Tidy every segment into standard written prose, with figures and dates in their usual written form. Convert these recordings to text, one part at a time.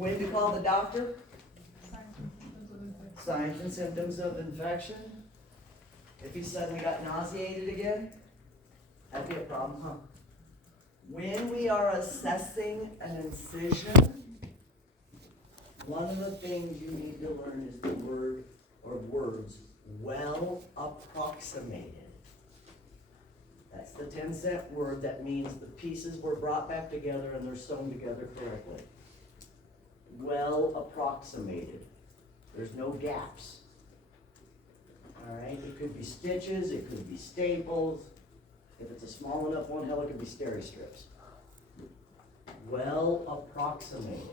When to call the doctor? Signs and symptoms of infection. If he suddenly got nauseated again, that'd be a problem, huh? When we are assessing an incision, one of the things you need to learn is the word or words, well approximated. That's the 10-cent word that means the pieces were brought back together and they're sewn together correctly. Well approximated. There's no gaps. All right, it could be stitches, it could be staples. If it's a small enough one, hell, it could be steri strips. Well approximated.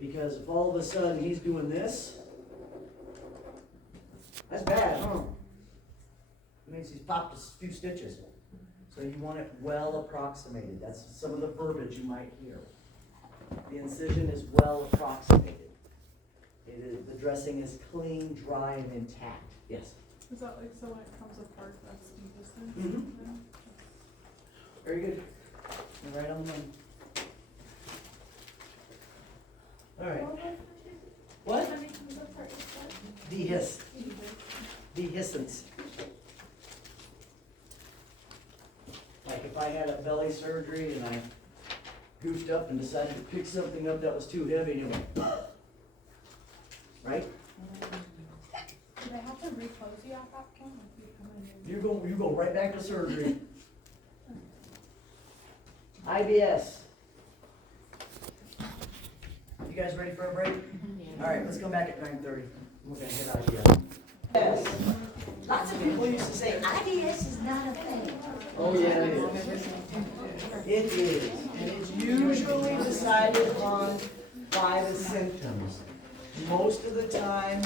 Because if all of a sudden he's doing this, that's bad, huh? It means he's popped a few stitches. So you want it well approximated. That's some of the verbiage you might hear. The incision is well approximated. The dressing is clean, dry, and intact. Yes? Is that like, so when it comes apart, that's decent? Mm-hmm. Yeah. Very good. You're right on the money. All right. What? When it comes apart, is that? Dehiscence. Like if I had a belly surgery and I goofed up and decided to pick something up that was too heavy and it went, right? Do they have to reclose you at that point? If you come in and- You go right back to surgery. IBS. You guys ready for a break? All right, let's come back at 9:30. We're gonna hit IBS. Yes. Lots of people used to say IBS is not a thing. Oh yeah, it is. It is, and it's usually decided on by the symptoms. Most of the time,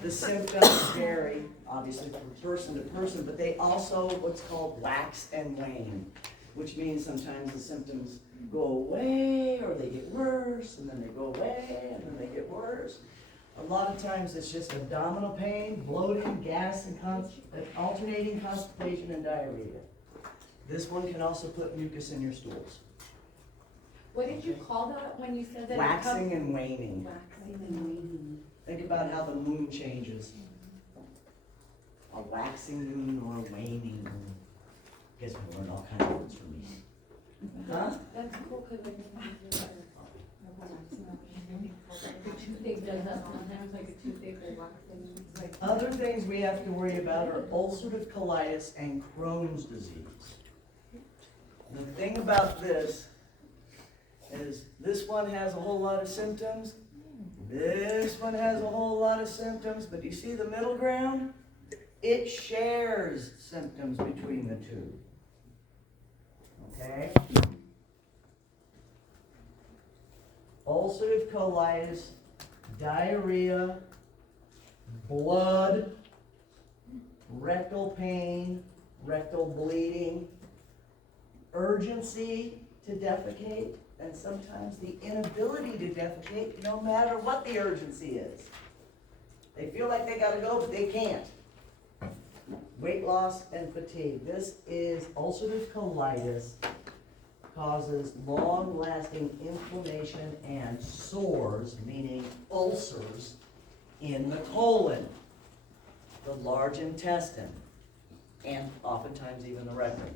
the symptoms vary, obviously from person to person, but they also what's called wax and wane, which means sometimes the symptoms go away or they get worse, and then they go away, and then they get worse. A lot of times it's just abdominal pain, bloating, gas, and alternating constipation and diarrhea. This one can also put mucus in your stools. What did you call that when you said that? Waxing and waning. Waxing and waning. Think about how the moon changes. A waxing moon or a waning moon. Guess we learned all kinds of words from me. Huh? That's cool, cause like, the toothache does that sometimes, like a toothache or waxing, it's like. Other things we have to worry about are ulcerative colitis and Crohn's disease. The thing about this is this one has a whole lot of symptoms. This one has a whole lot of symptoms, but you see the middle ground? It shares symptoms between the two. Okay? Ulcerative colitis, diarrhea, blood, rectal pain, rectal bleeding, urgency to defecate, and sometimes the inability to defecate no matter what the urgency is. They feel like they gotta go, but they can't. Weight loss and fatigue. This is ulcerative colitis, causes long-lasting inflammation and sores, meaning ulcers, in the colon, the large intestine, and oftentimes even the rectum.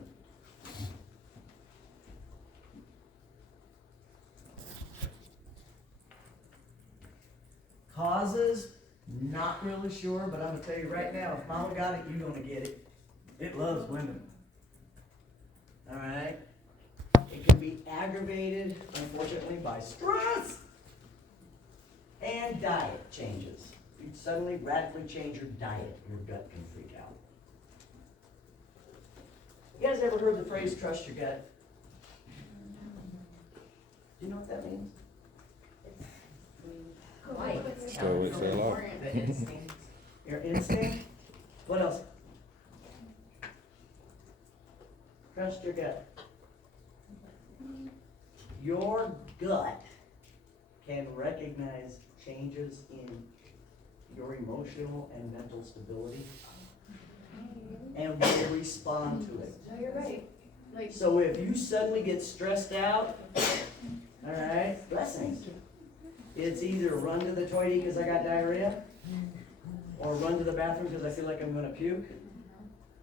Causes, not really sure, but I'm gonna tell you right now, if Mama got it, you're gonna get it. It loves women. All right? It can be aggravated, unfortunately, by stress and diet changes. You suddenly radically change your diet, your gut can freak out. You guys ever heard the phrase, trust your gut? Do you know what that means? So it's a lot. Your instinct? What else? Trust your gut. Your gut can recognize changes in your emotional and mental stability and will respond to it. No, you're right. Like, So if you suddenly get stressed out, all right, blessings. It's either run to the toilet because I got diarrhea, or run to the bathroom because I feel like I'm gonna puke.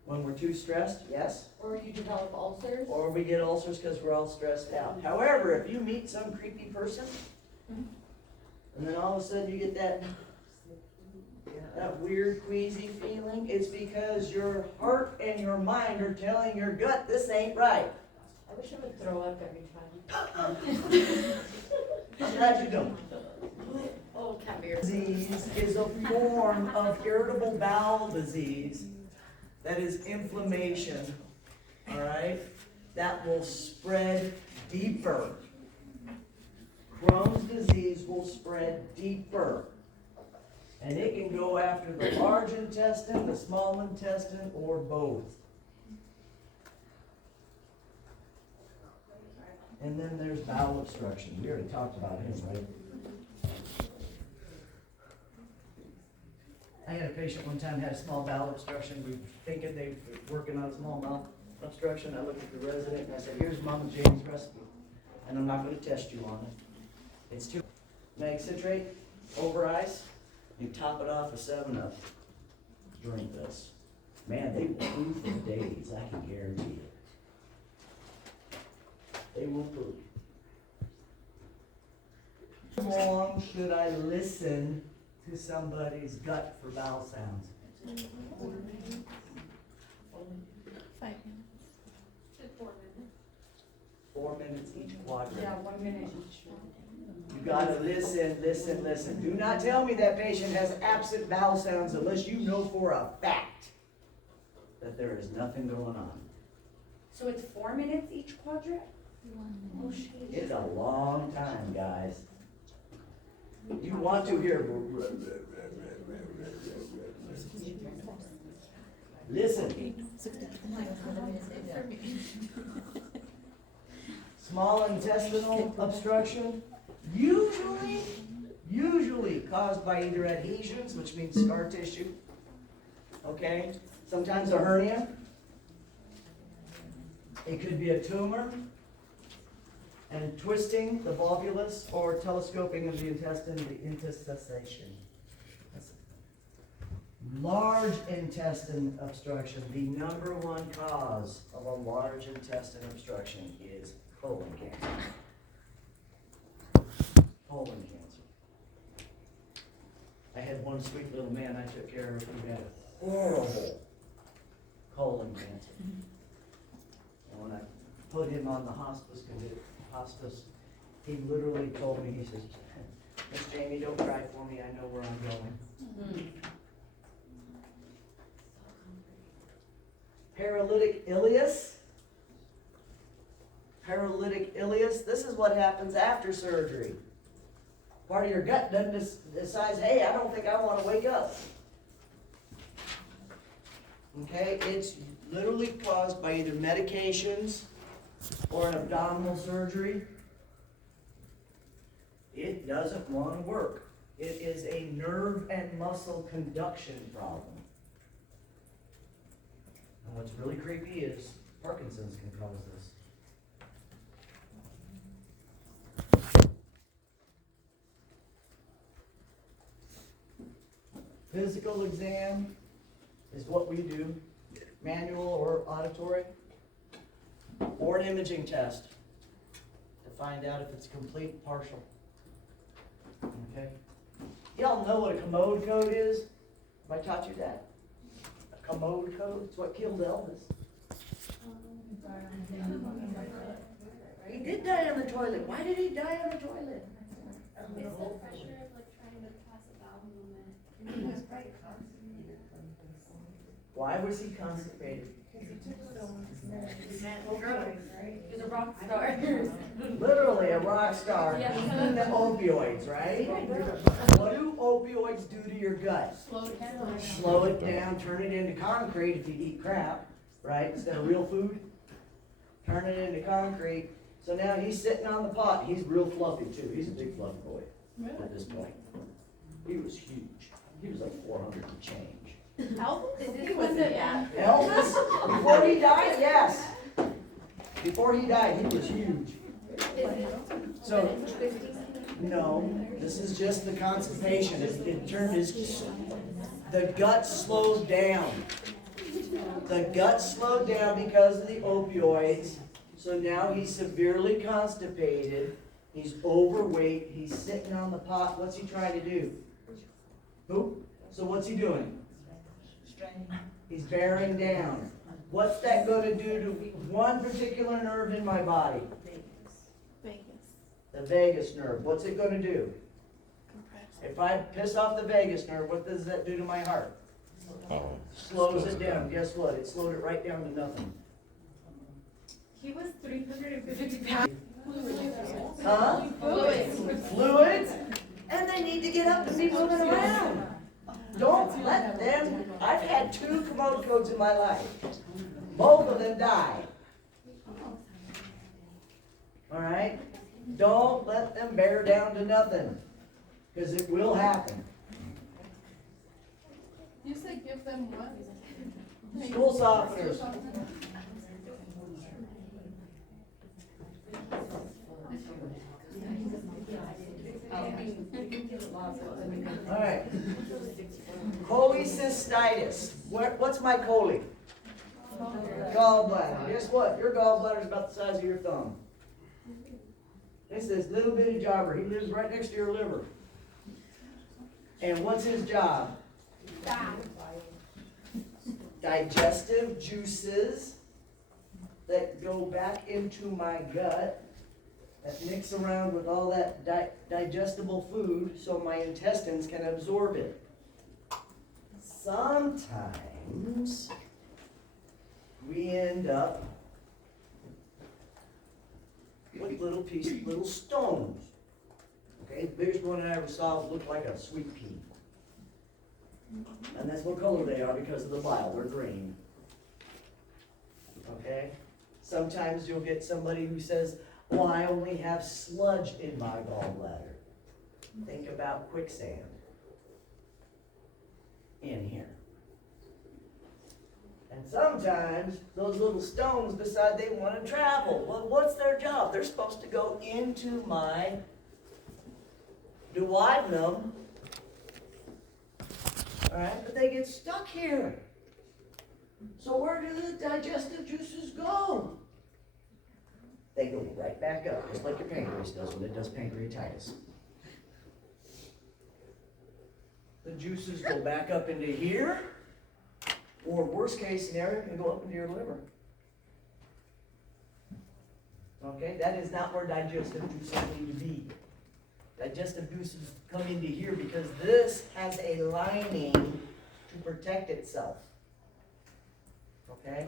When we're too stressed, yes. Or you develop ulcers. Or we get ulcers because we're all stressed out. However, if you meet some creepy person, and then all of a sudden you get that weird queasy feeling, it's because your heart and your mind are telling your gut, this ain't right. I wish I would throw up every time. I'm glad you don't. Oh, come here. Disease is a form of irritable bowel disease that is inflammation, all right, that will spread deeper. Crohn's disease will spread deeper. And it can go after the large intestine, the small intestine, or both. And then there's bowel obstruction. We already talked about him, right? I had a patient one time had a small bowel obstruction. We thinking they were working on a small bowel obstruction. I looked at the resident and I said, here's Mama Jane's recipe. And I'm not going to test you on it. It's 2 mag citrate over ice. You top it off with 7-Up. Drink this. Man, they will poop for days. I can guarantee it. They will poop. How long should I listen to somebody's gut for bowel sounds? 5 minutes. 4 minutes each quadrant. Yeah, 1 minute each. You gotta listen. Do not tell me that patient has absent bowel sounds unless you know for a fact that there is nothing going on. So it's 4 minutes each quadrant? Oh, shit. It's a long time, guys. You want to hear. Listen. Small intestinal obstruction, usually caused by either adhesions, which means scar tissue, okay? Sometimes a hernia. It could be a tumor, and twisting the volvulus or telescoping of the intestine, the intestation. Large intestine obstruction, the number one cause of a large intestine obstruction is colon cancer. Colon cancer. I had one sweet little man I took care of who had horrible colon cancer. And when I put him on the hospice, he literally told me, he says, Miss Jamie, don't cry for me, I know where I'm going. Paralytic ileus. Paralytic ileus, this is what happens after surgery. Part of your gut doesn't decides, hey, I don't think I want to wake up. Okay, it's literally caused by either medications or an abdominal surgery. It doesn't want to work. It is a nerve and muscle conduction problem. And what's really creepy is Parkinson's can cause this. Physical exam is what we do, manual or auditory, or an imaging test to find out if it's complete, partial. Okay? Y'all know what a commode code is? Have I taught you that? A commode code? It's what killed Elvis. He did die on the toilet. Why did he die on the toilet? It's the pressure of like trying to pass a bowel movement. Why was he constipated? He's a rock star. Literally a rock star. Yeah. Eating the opioids, right? What do opioids do to your gut? Slow it down. Slow it down, turn it into concrete if you eat crap, right? Instead of real food, turn it into concrete. So now he's sitting on the pot. He's real fluffy too. He's a big fluffy boy at this point. He was huge. He was like 400 and change. Elvis? Before he died? Yes. Before he died, he was huge. So, No, this is just the constipation. It turned his, the gut slowed down. The gut slowed down because of the opioids. So now he's severely constipated. He's overweight. He's sitting on the pot. What's he trying to do? Who? So what's he doing? He's bearing down. What's that going to do to one particular nerve in my body? The vagus nerve. What's it going to do? If I piss off the vagus nerve, what does that do to my heart? Slows it down. Guess what? It slowed it right down to nothing. He was 350 pounds. Huh? Fluids? And they need to get up and be moving around. Don't let them. I've had 2 commode codes in my life. Both of them died. All right? Don't let them bear down to nothing, because it will happen. You said give them what? Stool softeners. All right. Cholecystitis. What's my chole? Gallbladder. Guess what? Your gallbladder is about the size of your thumb. It's this little bitty jobber. He lives right next to your liver. And what's his job? Digestive juices that go back into my gut, that mix around with all that digestible food so my intestines can absorb it. Sometimes we end up with little stones. Okay, the biggest one I ever saw looked like a sweet pea. And that's what color they are because of the bile, they're green. Okay? Sometimes you'll get somebody who says, well, I only have sludge in my gallbladder. Think about quicksand in here. And sometimes those little stones decide they want to travel. Well, what's their job? They're supposed to go into my duodenum. All right, but they get stuck here. So where do the digestive juices go? They go right back up, just like your pancreas does when it does pancreatitis. The juices go back up into here, or worst case scenario, can go up into your liver. Okay, that is not where digestive juices need to be. Digestive juices come into here because this has a lining to protect itself. Okay?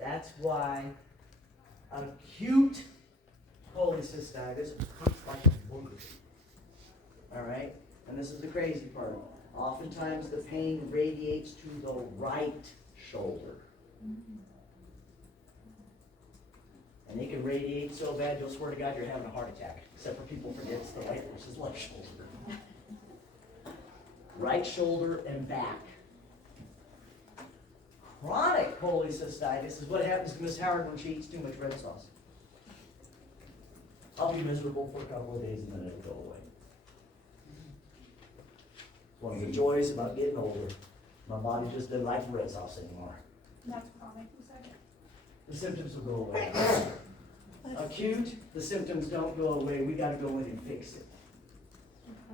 That's why acute cholecystitis hurts like a booger. All right? And this is the crazy part. Oftentimes the pain radiates to the right shoulder. And it can radiate so bad you'll swear to God you're having a heart attack. Except for people forget it's the right versus left shoulder. Right shoulder and back. Chronic cholecystitis is what happens to Miss Howard when she eats too much red sauce. I'll be miserable for a couple of days and then it'll go away. It's one of the joys about getting older. My body just doesn't like red sauce anymore. That's chronic, you said. The symptoms will go away. Acute, the symptoms don't go away. We got to go in and fix it.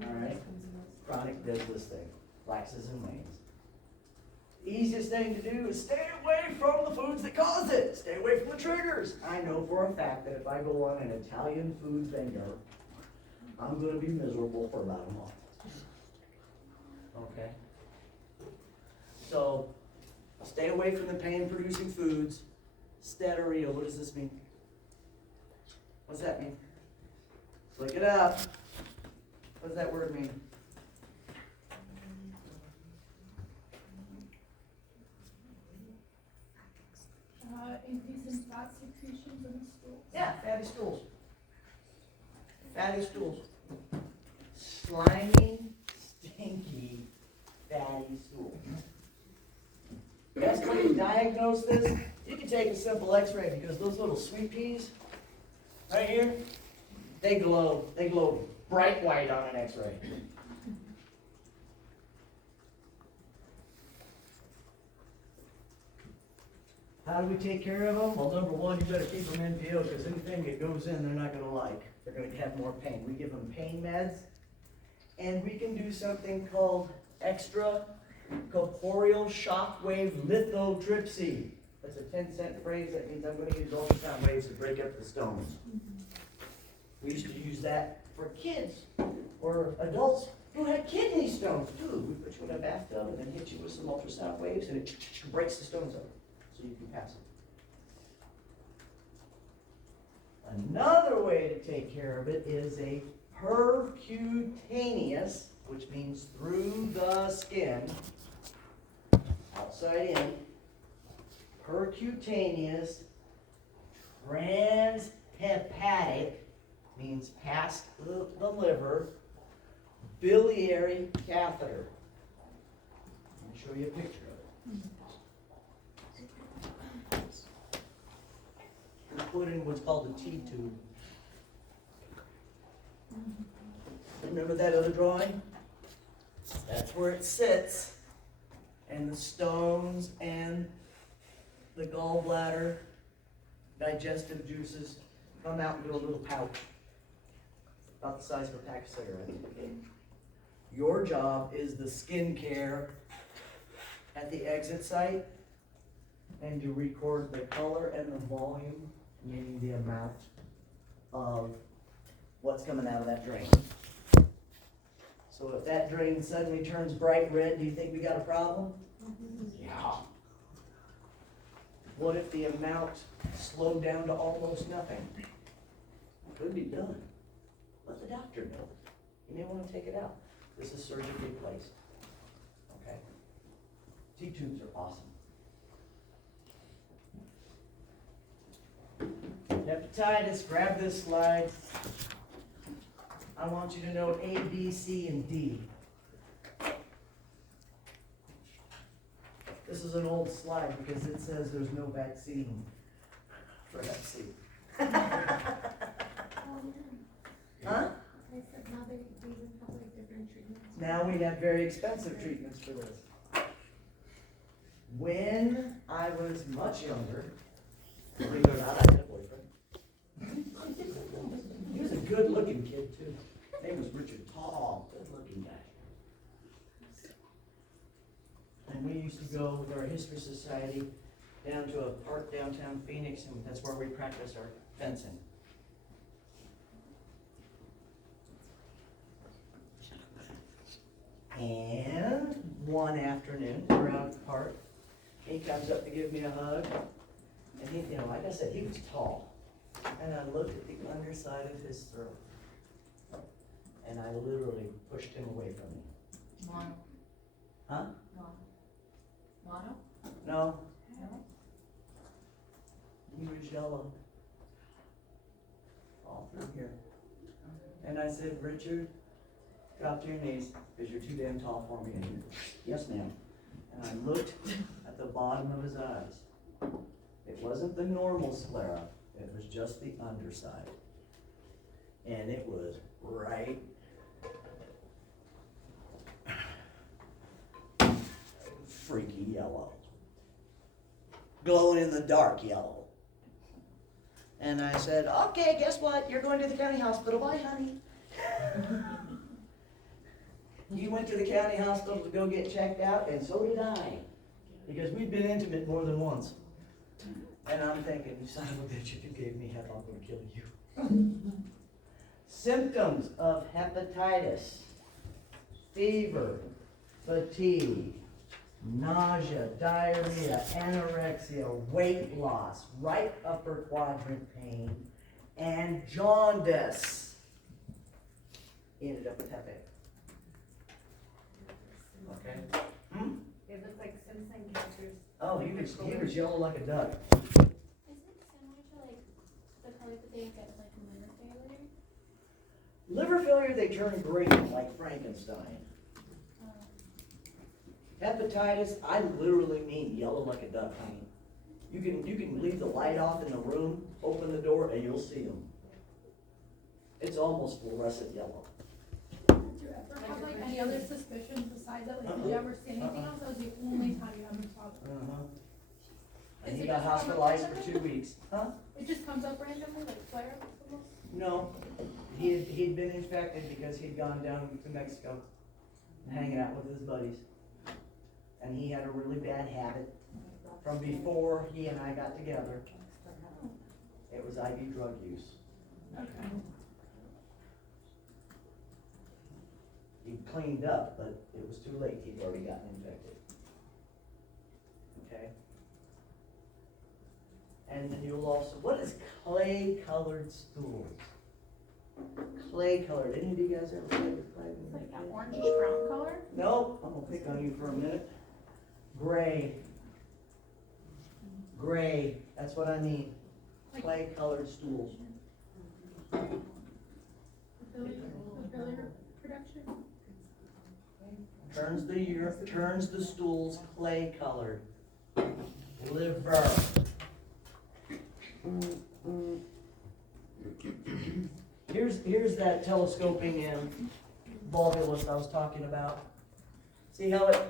All right? Chronic does this thing. Waxes and wanes. Easiest thing to do is stay away from the foods that cause it. Stay away from the triggers. I know for a fact that if I go on an Italian food vendor, I'm going to be miserable for about a month. Okay? So, stay away from the pain-producing foods. Steatorrhea, what does this mean? What's that mean? Look it up. What does that word mean? Increase in fat secretions in the stool. Yeah, fatty stools. Fatty stools. Slimy, stinky, fatty stools. Best way to diagnose this, you can take a simple x-ray because those little sweet peas right here, They glow bright white on an x-ray. How do we take care of them? Well, number one, you better keep them NPO, because anything that goes in, they're not gonna like. They're gonna have more pain. We give them pain meds, and we can do something called extra corporeal shockwave lithotripsy. That's a 10-cent phrase. That means I'm gonna use ultrasound waves to break up the stones. We used to use that for kids or adults who had kidney stones too. We put you in a bathtub and then hit you with some ultrasound waves, and it breaks the stones up so you can pass it. Another way to take care of it is a percutaneous, which means through the skin, outside in, percutaneous, transhepatic, means past the liver, biliary catheter. I'll show you a picture of it. We put in what's called the T-tube. Remember that other drawing? That's where it sits, and the stones and the gallbladder, digestive juices come out into a little pouch, about the size of a pack of cigarettes. Your job is the skin care at the exit site, and to record the color and the volume, meaning the amount of what's coming out of that drain. So if that drain suddenly turns bright red, do you think we got a problem? Yeah. What if the amount slowed down to almost nothing? Could be done. Let the doctor know. You may want to take it out. This is surgically placed. Okay? T-tubes are awesome. Hepatitis, grab this slide. I want you to know A, B, C, and D. This is an old slide because it says there's no vaccine for Hep C. Huh? They said now they even have like different treatments. Now we have very expensive treatments for this. When I was much younger, believe it or not, I had a boyfriend. He was a good-looking kid too. His name was Richard. Tall, good-looking guy. And we used to go with our history society down to a park downtown Phoenix, and that's where we practiced our fencing. And one afternoon, we're out at the park. He comes up to give me a hug. And he, like I said, he was tall. And I looked at the underside of his throat. And I literally pushed him away from me. Mono. Huh? Mono? No. He was yellow. All through here. And I said, Richard, drop to your knees, because you're too damn tall for me. And he, yes, ma'am. And I looked at the bottom of his eyes. It wasn't the normal sclera, it was just the underside. And it was right freaky yellow. Glowing in the dark yellow. And I said, okay, guess what? You're going to the county hospital. Bye, honey. He went to the county hospital to go get checked out, and so did I. Because we'd been intimate more than once. And I'm thinking, you son of a bitch, if you gave me hep, I'm going to kill you. Symptoms of hepatitis: fever, fatigue, nausea, diarrhea, anorexia, weight loss, right upper quadrant pain, and jaundice. He ended up with Hep A. Okay. It looks like Simpson characters. Oh, he was yellow like a duck. Is it similar to like the color that they get with like liver failure? Liver failure, they turn green like Frankenstein. Hepatitis, I literally mean yellow like a duck, honey. You can leave the light off in the room, open the door, and you'll see them. It's almost fluorescent yellow. Did you ever have like any other suspicions besides that? Like, did you ever see anything else? That was the only time you ever saw it. And Is he it got just come up hospitalized for randomly? 2 weeks. Huh? It just comes up randomly, like flare-ups almost? No, he'd been infected because he'd gone down to Mexico, hanging out with his buddies. And he had a really bad habit from before he and I got together. It was IV drug use. Okay. He cleaned up, but it was too late, he'd already gotten infected. Okay? And then you'll also, what is clay-colored stools? Clay-colored, any of you guys ever played with clay? It's like that orangish brown color? Nope, I'm gonna pick on you for a minute. Gray. Gray, that's what I mean. Clay-colored stools. Failure production? Turns the stools clay-colored. Liver. Here's that telescoping in volvulus I was talking about. See how it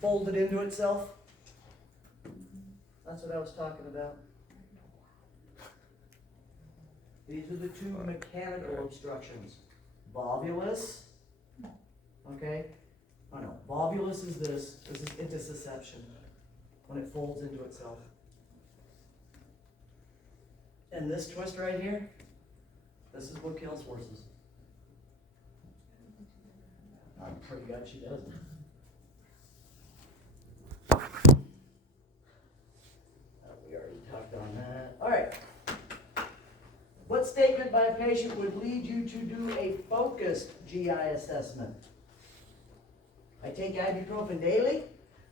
folded into itself? That's what I was talking about. These are the two mechanical obstructions. Volvulus, okay? Oh no, volvulus is this is intussusception, when it folds into itself. And this twist right here, this is what kills horses. I'm pretty glad she doesn't. We already talked on that. All right. What statement by a patient would lead you to do a focused GI assessment? I take ibuprofen daily.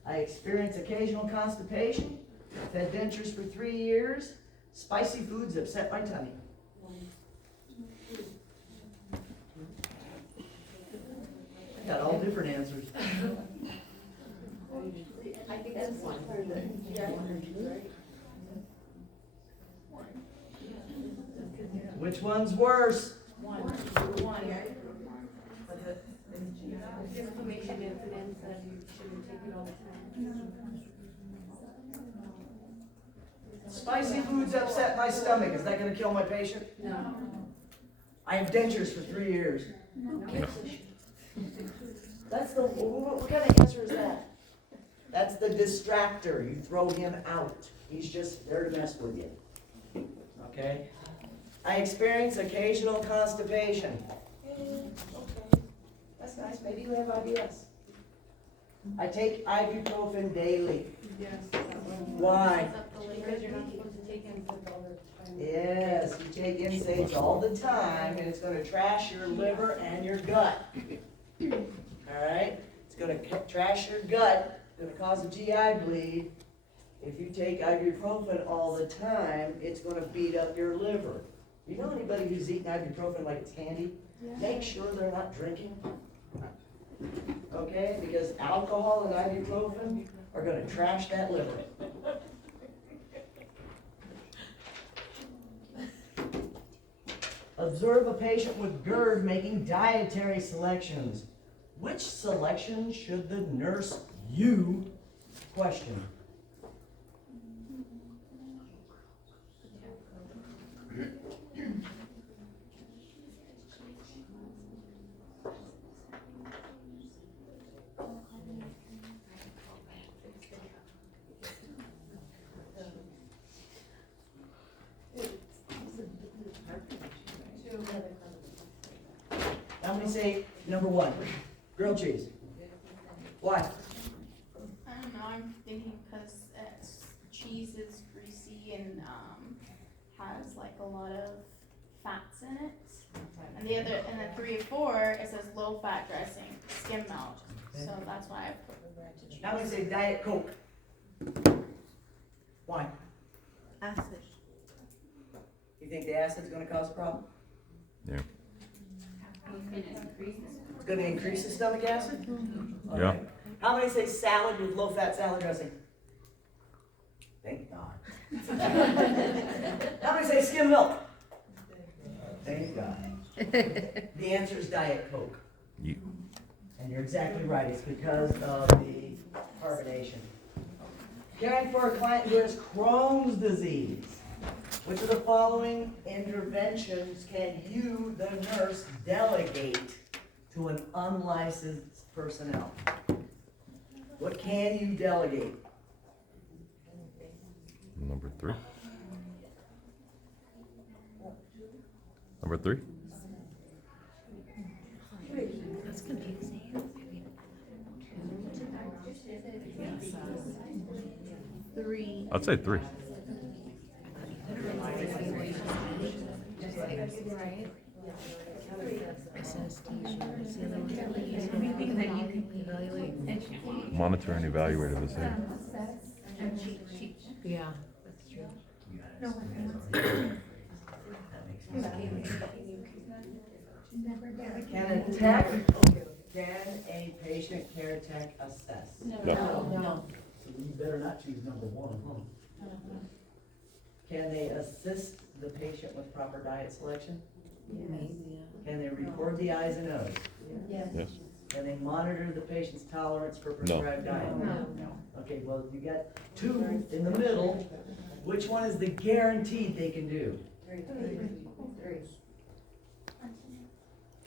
I experience occasional constipation. I've had dentures for 3 years. Spicy foods upset my tummy. I got all different answers. I think that's one. Yeah. Which one's worse? One. Inflammation incidents that you shouldn't take it all the time. Spicy foods upset my stomach. Is that going to kill my patient? No. I have dentures for 3 years. That's the, what kind of answer is that? That's the distractor. You throw him out. He's just there to mess with you. Okay? I experience occasional constipation. Okay, that's nice. Maybe you have IBS. I take ibuprofen daily. Yes. Why? Because you're not supposed to take NSAIDs all the time. Yes, you take NSAIDs all the time, and it's going to trash your liver and your gut. All right? It's going to trash your gut. It's going to cause a GI bleed. If you take ibuprofen all the time, it's going to beat up your liver. You know anybody who's eating ibuprofen like it's candy? Make sure they're not drinking. Okay? Because alcohol and ibuprofen are going to trash that liver. Observe a patient with GERD making dietary selections. Which selection should the nurse question? How many say number 1? Grilled cheese. Why? I don't know, I'm thinking because cheese is greasy and has like a lot of fats in it. And the 3 or 4, it says low fat dressing, skim milk. So that's why I put cheese. How many say Diet Coke? Why? Acid. You think the acid's going to cause a problem? Yeah. It's going to increase the stomach acid? Yeah. Okay. How many say salad with low-fat salad dressing? Thank God. How many say skim milk? Thank God. The answer is Diet Coke. You, And you're exactly right, it's because of the carbonation. Caring for a client who has Crohn's disease. Which of the following interventions can you, the nurse, delegate to an unlicensed personnel? What can you delegate? number 3. Number 3? That's confusing. Three. I'd say 3. Right. Assess teachers, the other one. Everything that you can evaluate. Monitor and evaluate at the same. Yeah, that's true. Can a patient care tech assess? No. No. So you better not choose number 1, huh? Can they assist the patient with proper diet selection? Maybe, Can they record the eyes and nose? Yes. Can they monitor the patient's tolerance for No. prescribed diet? Okay, well, you got 2 in the middle. Which one is the guaranteed they can do?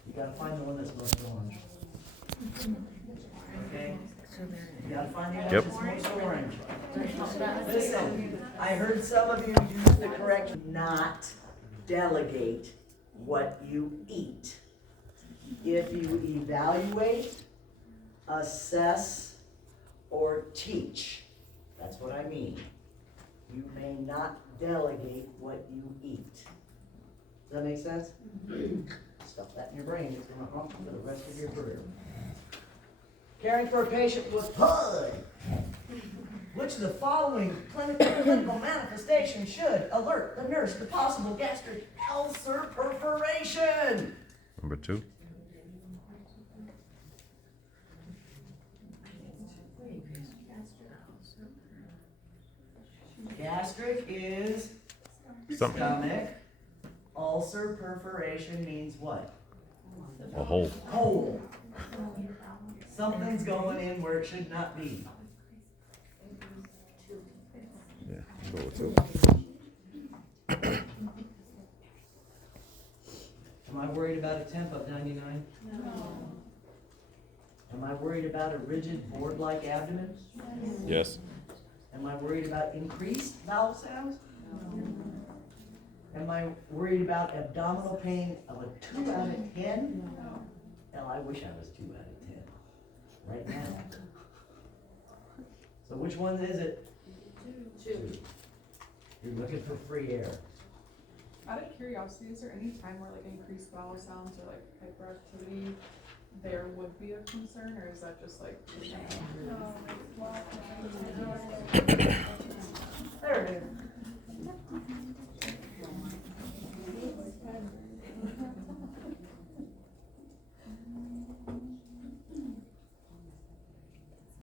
You gotta find the one that's most orange. Okay? You gotta find the one Yep. that's most orange. Listen, I heard some of you use the correction, not delegate what you eat. If you evaluate, assess, or teach, that's what I mean. You may not delegate what you eat. Does that make sense? Stuff that in your brain, it's gonna haunt you for the rest of your career. Caring for a patient with PUD. Which of the following clinical manifestations should alert the nurse to possible gastric ulcer perforation? Number 2? Gastric is Stomach. Ulcer perforation means what? A hole. Hole. Something's going in where it should not be. Yeah, I'll go with 2. Am I worried about a temp of 99? Am I worried about a rigid board-like abdomen? Yes. Am I worried about increased bowel sounds? Am I worried about abdominal pain of a 2 out of 10? Hell, I wish I was 2 out of 10 right now. So which one is it? 2. You're looking for free air. Out of curiosity, is there any time where like increased bowel sounds or like hyperactivity, there would be a concern, or is that just like? There it is.